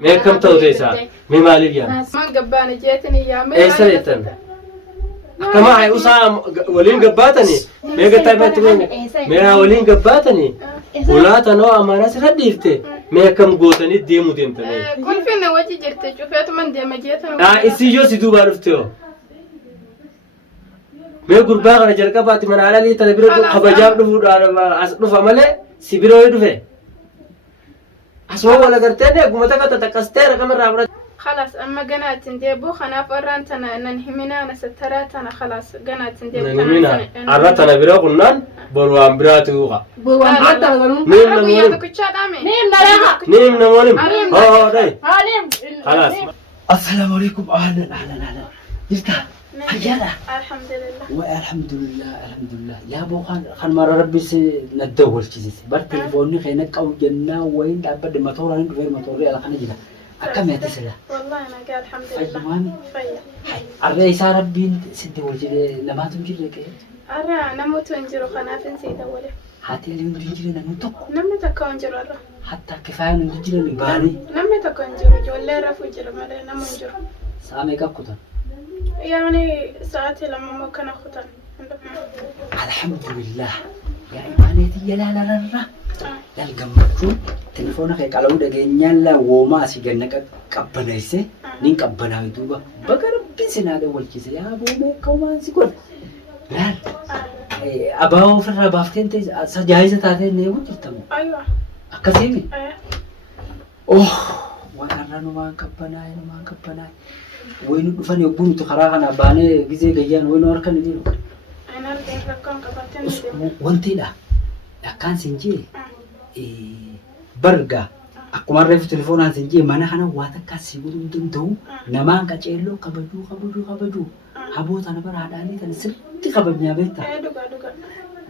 ما كم توزيسا مي مالي يا ما قباني جيتني يا ايه سريتن كما هي أسام ولين قباتني ما قلت ما تقول ما ولين قباتني ولا تنو أمانة سرديفته ما كم قوتني ديمو ديمتني كل فينا وجه جرت شوفت من ديما جيتنا إسيجو سيدو بعرفتيو ما قربا أنا جركا باتي من على لي تلبيرو خبجاب دفود على دفع ماله سبيرو يدفع أسمع ولا قرتني أقوم تكستير كم رابر خلاص أما قنات نديبو خنا فرانتنا ننهمنا نستراتنا خلاص قنات نديبو ننهمنا عرّتنا برا قلنا بروان براتوغا بروان براتوغا نيم نمونم نيم نمونم داي خلاص السلام عليكم أهلا جبتها حيانا الحمد لله الحمد لله يا أبو خان مرة ربي ندور كذي بر تلفوني خينك أو جنة وين دابد المطور عند غير مطوري على خنا جنا أكمل يا تسلا والله أنا قال الحمد لله أيواني الرئيس ربي سدي وجه لما تمجي لك أرى نموت ونجرو خنا فنسي دوله هاتي اليوم تجي لنا نمتك ونجرو أرى حتى كفاية نجي لنا باري نمتك ونجرو جولة رفو جرو ماله نمونجرو سامي كابكوتا يعني ساعتي لما ممكن أخذها الحمد لله يا إيمانيتي لا لا الجمعة تلفونك kalau udah nyala woma si ganna kabbanaise nin kabbana duba bagar bisin ada walkise ya bome kauman sikon la abaw firra baftente sa jaiza tate ne wujirtamo aywa akasimi oh wa arranu ma kabbana وين فني يبون تخراجنا بانه جزء جيان وين أركان يديرو أنا أركان كبرتين وانتي لا كان سنجي برجع أكو مرة في التليفون عن سنجي ما أنا واتك كاسيبو دم نمان كأجيلو كبدو حبوت أنا برا هذاني تنسر تكبدني أبيتا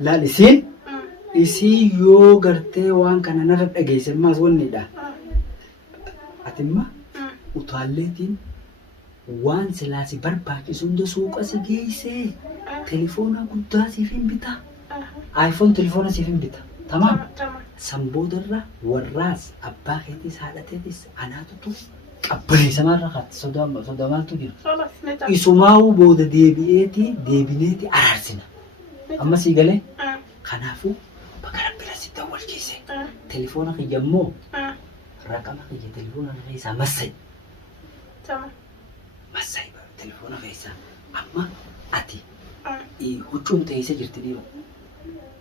لا لسين isi yoo gartee waan kana narra dhageessan maas wanni dha atimma utaalleetiin waan silaasi barbaachisu hunda suuqa si geessee telefoona guddaa siif hin bita iPhone telefoona siif hin bita tamaam samboodarra warraas abbaa keetis haadha keetis anaatutu qabbaneessamarra kaatti sodamaaltu jira isumaa'uu booda deebineeti araarsina amma sii galee kanaafuu bakka rabbina si dawwalchiise telefoona kiyyammoo raqama kiyya telefoona keessaa massay telefoona keessaa amma ati huccuun teessee jirti dhiiba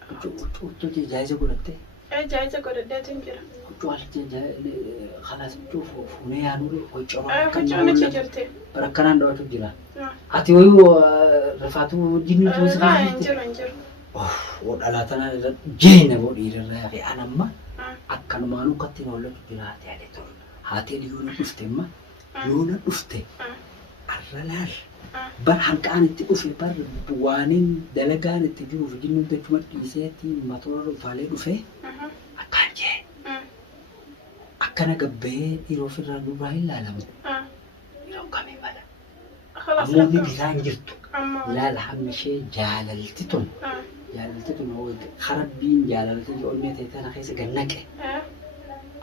huccuu jaayiza godhattee jaayiza godhadheetiin jira huccuu khalaas huccuu fuunee yaanuu huccuunichi jirti barakkanaan dhawatu jira ati wayuu rifaatuu jinni tuusi jiru ودلاتنا جينا بودي الرأي أنا ما أكن ما نقطي نقول جل هاتي على طول هاتي اليوم نفتح ما يوم نفتح الرلال برهن كانت تقفل بر بوانين دلقان تجوا في جنون تجمع كيساتي ما تقول فالي نفه أكان جه أكان قبّي يروح الرجل براهي لا لا يروح كمي بلا أمودي بيزان جرتو لا الحمد شيء جاللتتون جاللتتون هو خربين جاللتتون قلنا تيتانا خيسة جنّك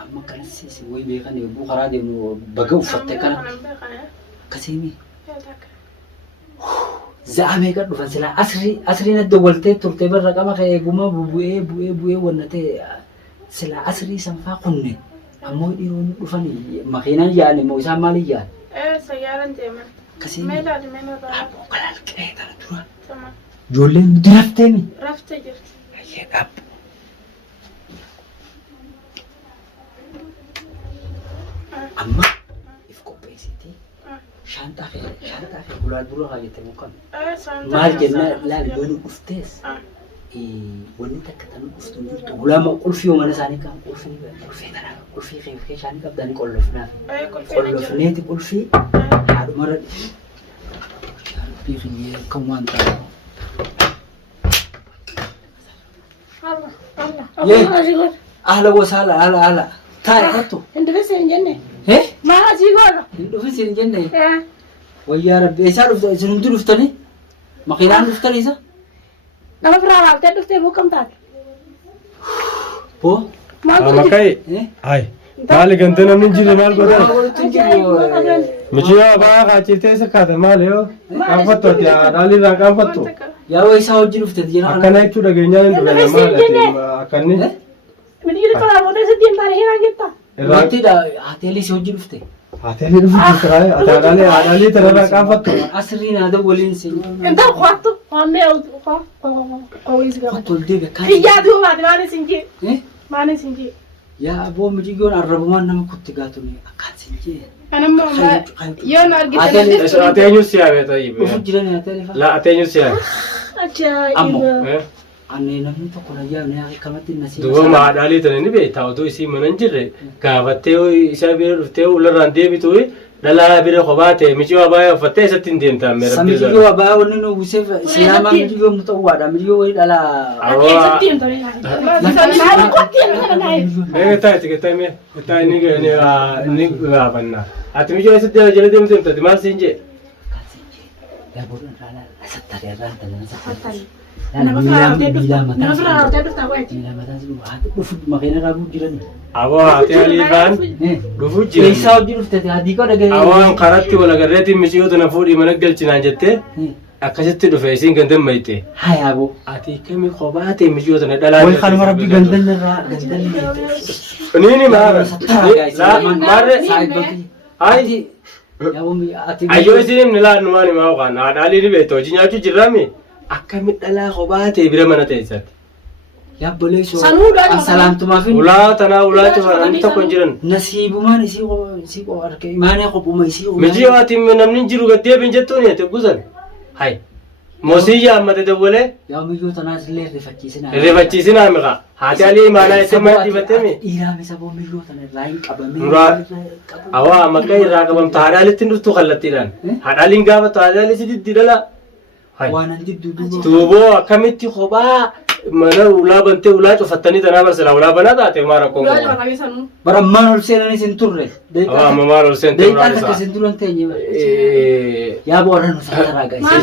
أما كان السيسي وي بيغني يبو خرادي إنه بقوا فتكنا كسيمي زعمي كده فسلا أسري ندولتي ترتي بالرقم خي جوما بوئي ونتي سلا أسري سنفا قنّي أمو يديرون دفني مخينا يعني موسى مالي يعني سيارة تيمن كسيمي ميلاد من الرأي أبو كلام كده ترى تمام جولين درفتني رفت جرت هي أب أما إفكو بيسيتي شانتا خير بلاد بلو غاية تمكن مال جنة لا لون أفتيس ونيتا كتانو أفتون جرت ولا ما قل في يوم أنا ساني كم قل في خير شاني كم داني كل فينا كل فيناتي قل في هذا مرة بيخلي كمان ترى الله أهلا وسهلا هلا تاي هاتو انت بس الجنة إيه ما هتيجوا انتو في سين الجنة ويا رب ايش عرفت سنتو لفتني ما خيران لفتني إذا لما فرا تدفت مو كم تاك بو ما مكاي إيه هاي Maali gantana min jire maal godhan. Mijoo abaa kaachirtee sakkaata maali yoo qaanfattu ati haadhaalii irraa qaanfattu. Yaa waa isaa hojii dhuftee jira. Akkana jechuu dhageenyaan hin dhufee maal akkanni. Mendingan kalau mau tes dia tarik lagi tak. Wanti dha hateelii si hojii dhufte. Hateelii dhufu jira haadhaalii tanarraa qaanfattu. Asirrii naada waliin si. Entah kuat tu, ambil kau isi kau. Tol deebe kan. Iya tu mana sinji, mana sinji. Yaa aboo mijigyoon arrabumaan nama kutti gaatuni akkaan sinjee. أنا ما يوم أرجع Ateenyu siyaame ta'iib. Dhufu jiran hateelii fa'a. La ateenyu siyaame. Aja. Ani namni tokko na yaabne yaa kamatti nasiiba. Duuba haadhaalii tana ni beektaa otoo isii mana hin jirre gaafattee isaa bira dhuftee ullarraan deebitu dhalaa bira kophaa ta'e mijoo abaayaa uffattee isatti hin deemtaa meera. Mijigoo abaayaa wanni nu buuseef siyaamaa mijigoo mu ta'uwaadha mijigoo wayii dhalaa. Mee taa'eeti gataa mee gataa inni gaafannaa. Ati mijoo isatti jala deemtee mutati maal siin jee? Yaa boodaan dhalaa sattari irraan tajaajila sattari. Nama fira hartee dhuftaa wayti. Dhufu makiina raabuu jiran. Aboo haatee aliifaan dhufu jira. Eessaa hojii dhuftee adii qaba dhaga'ee. Awaan karatti wal agarreetiin mijoo tana fuudhii mana galchinaan jettee akkasitti dhufe isiin gandan mayte. Haa yaaboo. Ati kamii kophaa ta'e mijoo tana dhalaa. Wal kanuma rabbi gandan irraa gandan mayte. Nini maara. Maarre. Ayi. Ayyoo isiin ni laannu waan himaa oqaan haadhaalii ni beekta hojii nyaachuu jirrami. Akkamitti dhalaa kophaa ta'e bira mana teessatti. Yaabbolee soo. Sanuudhaan. Salaamtumaa fi. Ulaa tanaa ulaa cufaadhaan tokko hin jiran. Nasiibumaan isii arge imaanee qophuma isii. Mijii waati namni jiru gaddeebiin jettuun ete gusan. Hai. Moosiyyaa ammate dawwalee. Yaa miyyoo tanaas illee rifachiisinaa. Rifachiisinaa miqa. Haati alii imaanaa itti maal dibattemi. Dhiiraa misa boo miyyoo tana irraa hin qabamee. Muraa. Awaa maqaa irraa qabamta haadhaalitti dhuftu kallattiidhaan. Haadhaaliin gaafatu haadhaalii si diddi dhala. Waan an diddu duuba. Tuuboo akkamitti kophaa mana ulaa bantee ulaa cufattanii tanaa barsiisaa ulaa banaa taate maara konkoo. Bara ammaan ol seenanis hin turre. Awaa amma maal ol seente Deeqaa takka sin turan teenye. Yaa boora nu saaraa gaisa.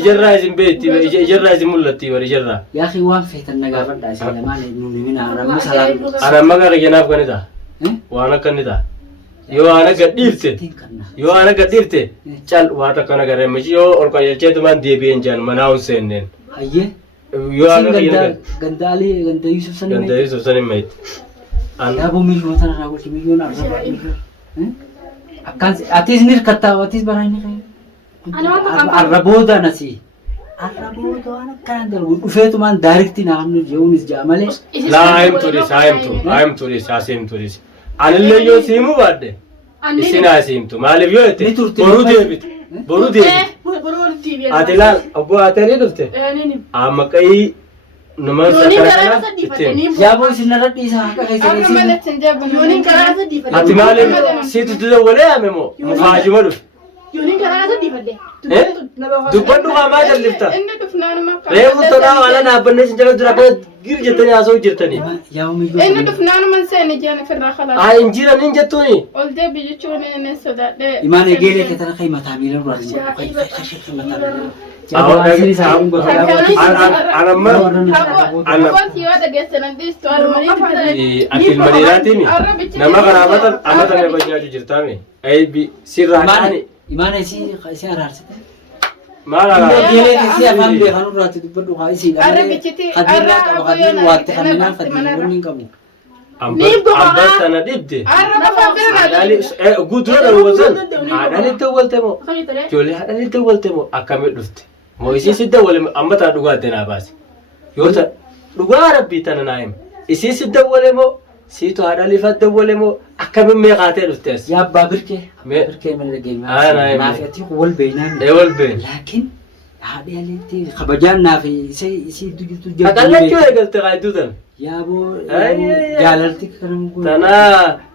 Ijarraa isin beekti ijarraa isin mul'atti bari ijarraa. Yaa ki waan feetan na gaafadhaa isin lamaan nu nimina ramma salaam. Ana magaa rajanaaf kanita. Waan akkanita. Yoo ana gadhiifte yoo ana gadhiifte cal waa takka na garee miji yoo ol qajeelcheetumaan deebi'een jaan manaa hun seenneen. Hayyee. Yoo ana gandaalii ganda Yusuf sanii ganda Yusuf sanii mayti. Yaa boo miyyoo tana naa gochi miyyoon arraba miyyoo. Akkaan atis ni hirkattaa atis baraa inni qabu. Arrabooda nasi. Arrabooda waan akkanaan darbu dhufeetumaan daarikti naannoo jehuunis jaa malee. Laa himtuudhis himtuudhis. Anillee yoo siimu baadde isin haa siimtu maaliif yoo jette boruu deebitu boruu deebitu ati laal obbo Haateenii dhufte amma qayii nama sakana ittiin yaaboo isin narra dhiisaa akka keessanii ati maaliif siitu dawwalee yaame moo mufaajima dhufe dubbadhu qaamaa jallifta reefu tolaa waala dhaabbannee sin jala dura akka gir jettanii haasa'u jirtanii. Inni dhufnaanuma seeni jeen ofirraa kalaas. Haa hin jiran hin jettuuni. Ol deebi jechuun inni sodaadhee. Imaan egeelee keessatti akka himataa miila duraan. Atiin madiiraatiin nama kana amatan irra nyaachuu jirtaame. Sirraa dhaani. Imaan isii araarsite. Maal egeelee keessi afaan beekan irraatti dubbadhu haa isiidha. Hadiirraa qaba hadiin waatti kanneen fadhiiwwan hin qabu. Ambatana dhibde. Guutuu dawwatan haadhalitti dawwalte moo ijoollee haadhalitti dawwalte moo akkamii dhufte moo isiisi dawwale ammataa dhugaatte naa baase yoo ta'e dhugaa rabbii tana naa hima isiisi dawwale moo siitu haadhaliifaa dawwale moo akkamiin meeqaatee dhuftees. Yaa abbaa birkee mana geenyaa naafati wal beeynaan wal beeyn laakiin haadhi alitti kabajaan naaf isii jirtu jirtu dhaqallachuu eegalte qaayiduu tana. Yaaboo jaalalti kanam kun tana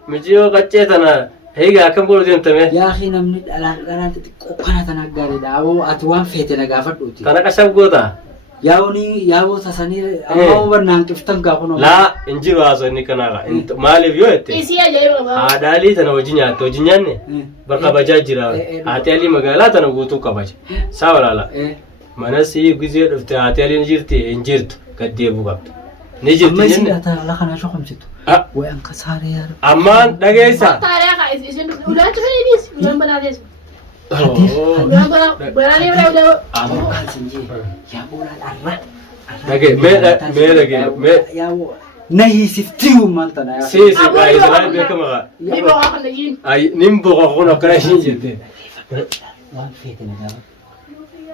mijiyoo qaccee tana hiigaa akkam godhu deemtame. Yaa namni dhalaan xixiqqoo kana tana gaariidha. Aboo ati waan feete na gaafadhuuti. Tana qashab goota. Yaaboo tasanii ammoo bannaan qiftan gaafa laa hin jiru haasoo inni kanaadha. Maaliif yoo jette haadhaalii tana hojii nyaatte hojii nyaanne bakka kabajaa jira. Haati alii magaalaa tana guutuu kabaja. Saa walaala. Mana sii gizee dhufte haati alii jirti hin jirtu gad deebuu qabda. Ni jirti jenne. Amma isi kana shokomsitu. وين كسر يا رب Ammaan dhageessa. Taariikha isin ulaan tufaniinis ulaan banaatees. Oh. Ulaan banaanii bira ulaan. أبو كاسنجي يا أبو الأرة Dhage mee dhage mee يا أبو نهي سفتيو مانتنا يا si Israa'el beekama. Ni boqaa kan dhagiin. Ay nin boqa kun akkana ishiin jette. وان فيتنا قال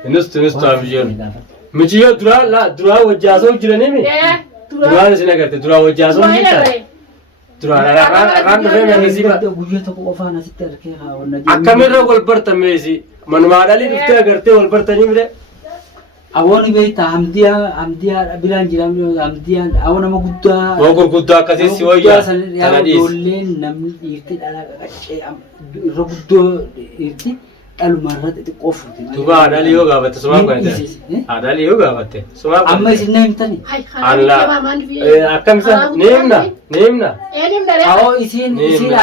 Innis taa'am jiru. Michiyyoo duraa wajjaasoo jiranii duraan isin agarte duraa wajjaasoo jirta. Duraan arraan dhufee meesiiba. guyyaa tokko qofaan asitti argee haa wanna Akkamirra wal bartameesi manumaa dhalii dhuftee agartee wal bartanii mire. Awwaani beektaa hamdiyaa biraan jiraamni hamdiyaan awwa nama guddaa Waa gurguddaa akkasii si wayyaa kana dhiisi. ijoolleen namni dhiirti dhala qaqqee irra guddoo dhiirti dhaluma irratti xiqqoo fuute. Duuba haadhalii yoo gaafatte sumaa godhate. Haadhalii yoo gaafatte sumaa godhate. Amma isin na himtani. Allah akkam isa ni himna. Awoo isin Ni himna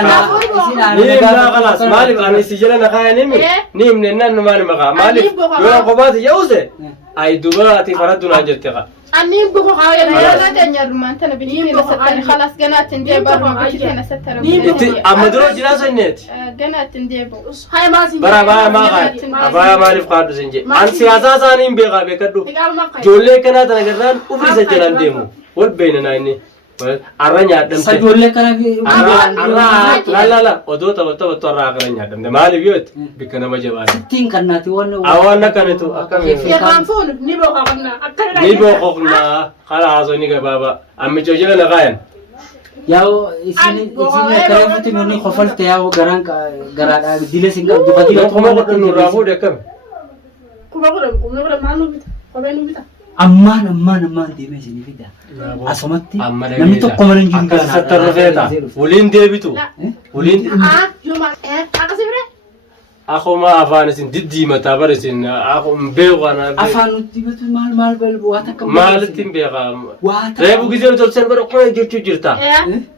kalaas maaliif ani si jala na kaaya ni himne nan maali maqaa maaliif yoo qobaati yaa'use ay duuba ati faraddu naan jette qa. Anniin boqaa kaawee Yalla keenya dhumaan tana bineelda sattani khalas ganaatiin deebaru bineelda sattara. Itti amma duroo jiraa sanneeti. Ganaatiin deebu. Hai maasin. Bara abaya maaliif qaaddu sin jee. An siyaasaa isaanii hin beekaa beekadhu. Ijoollee kanaa tana garraan ufii isa jalaan deemu. Wal beeynanaa inni. Arra nyaadhamte. Ijoollee kana Lala odoo taphattu arraa akara nyaadhamte. Maaliif yoo itti bikka nama jabaate. sittiin kannaati Awwaan akkamitu akkamitu. Yeraan fuunu ni boqaa qabna. Akkana Ni boqoqnaa kala haasoo ni gabaaba. Ammichoo jala na kaayan. yaa'u isin akkamitti nuni qofalte yaa'u garaadhaa dila sin qabdu Yoo kuma godhu nurraa fuudhe akkami. kuma godhan maal nu bita? Kophee nu bita? ammaan deemee isin fida asumatti namni tokko malee hin jiru Akka sattarra feeta. Waliin deebitu. Waliin Yoo maal akkasii bire? akkuma afaan isin diddiimataa bara isin akkuma beeku ana. afaan nutti batu maal balbu waa takka Maalitti hin beekaa. waa Reefu gisee nuti tolchan bara kuma jechuu jirta.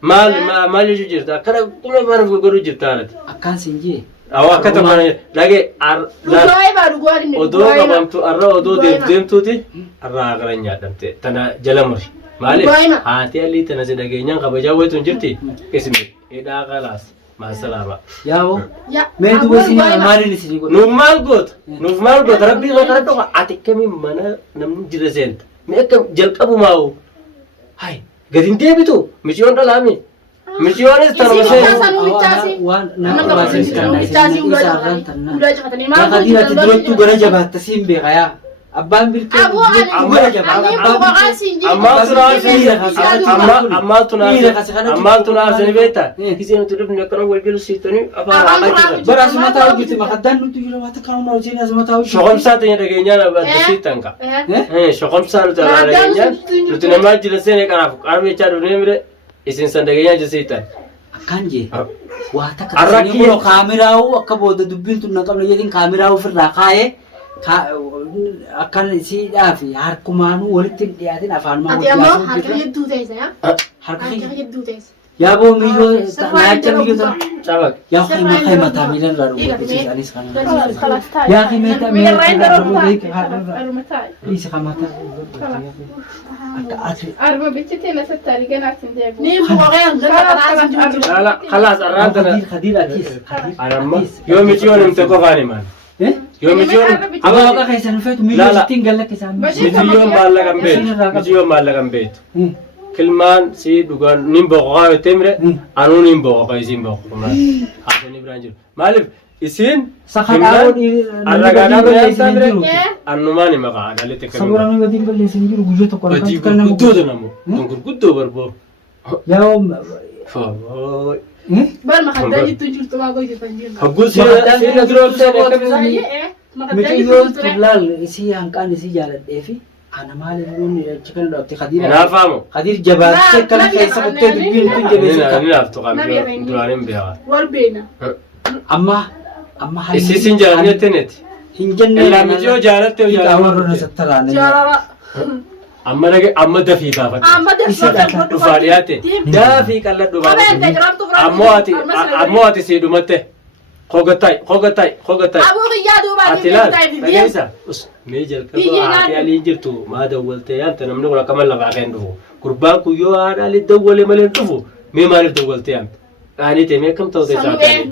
Maal jechuu jirta. Akkana kuma mana godhuu jirta alati. akkaan sin jee Awwa akka taphaan dhagee Dhugaa ibaa dhugaa dinne. odoo qabamtu arra odoo deemtuuti arraa akara nyaadhamte tana jala muri. Maaliif Dhugaa'ima. haati alii tana si dhageenyaan kabajaa wayitu hin jirti. Ismi hidhaa qalaas maasalaama. yaa'u Ya. mee duba isin maaliin isin godhu Nuuf maal goota rabbii irra kana dhufa ati akkamiin mana namni jira seenta. Mee akka jalqabumaa hay gadi hin deebitu michiyoon dhalaami. Michiyoonis tanuma seenu. waan Nama nama baasin kanna isin isaarraan tanna Udah cepatani yaa kadiirati durattuu gara jabaatta siin beeka yaa abbaan birtee Abu ani gara jabaata abbaan Ammaal tunaa sini beekta. Iseen nuti dhufne akkana wal jiru siitanii afaan haamaa jiran. bara asuma taa'u jirti makaddaan nuti jira waa takka nama hojii asuma taa'u jirti Shoqomsaa ta'e dhageenyaan adda siitan ka. Shoqomsaa nuti alaa dhageenyaan nuti namaa jira seenee kanaaf qaama jechaa dhufnee mire isin san dhageenyaan jira siitan. akkaan jee waa takka Arrakii- taasisanii buloo kaamiraa'uu akka booda dubbiin tun na qabna jedhin kaamiraa'uu ofirraa kaa'ee akkan isiidhaa fi harkumaanuu walitti hin dhiyaatin afaanumaa Ati ammoo hojjaasuu harka jirra hedduu ta'e saya. harka Harka keenya hedduu ta'e. yaaboo miyyoo naacha miyyoo ta'e Cabaq. yaa kaimaa kaimataa miilan irraa dhugubbisiisaanis kana Khalas taa'e. yaa kimeeta miira irraa dhugubbisiisa Arma taa'e. isa kamataa akka ati Arma bichitee na sattari ganaatiin deebu. Ni buqee ganda kanaa jiru. Khalaas arraan tana. Kadir atis Anamma yoo michiyoon himte qofaan himan. Yoo michiyoon Aba waqa keessan feetu miyyoo sittiin gallakki isaanii michiyoon maallaqan beektu. Michiyoon maallaqan beektu. Kilmaan si dhugaan nin boqoqaa yoo ta'e anuu nin boqoqa isiin boqoqa. Haasonni biraan jiru. Maaliif isiin sakadhaa'uu arragaadhaa biraan bire annumaan hima qa'a dhalitti akka sabura nuyi gatiin balleessin jiru guyyaa tokko Hojii gurguddoota namu. Gurguddoo barboo. yaa Bar makaddaa jirtu jirtu maa goyi jirtan jirtu. Hagguun seena dura obseen akkamitti. Makaddaa miyyoo jirtu ture. laal isii hanqaan isii jaaladhee fi ana maaliif nuuni achi kana dhabte kadiira Naafaamo. kadiir jabaattee akkana keessa kuttee dubbiin kun jabeessita Ni naaftu qaamtii duraan hin beekaa. Wal beena. amma haalli Isiisin jaalatee neeti. hin jenne Illaa michiyoo jaalattee qaawwarroon jaalattee. sattaraane Jaalala. Amma dafii kaafatte. Amma Isa Dhufaa dhiyaate. Dafii qalladhu Kopheen baate. jiramtu fira. Ammoo ati sii dhumatte. Hogatay. Abuu kiyyaa duubaa Ati laal dhageessa. Mee jalqaba haati aliin jirtu maa dawwaltee yaanta namni kun akka mallafaa keen dhufu. Gurbaan kun yoo haadha alii dawwale malee dhufu مي مالف دولت يا أنا تيمي كم تودي ساعتين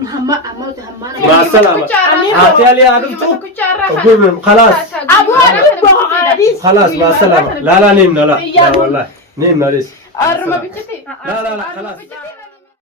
مع السلامة هاتي علي عرفتو أقول خلاص خلاص مع السلامة لا نيم لا والله نيم مالس أرمى بيتي لا خلاص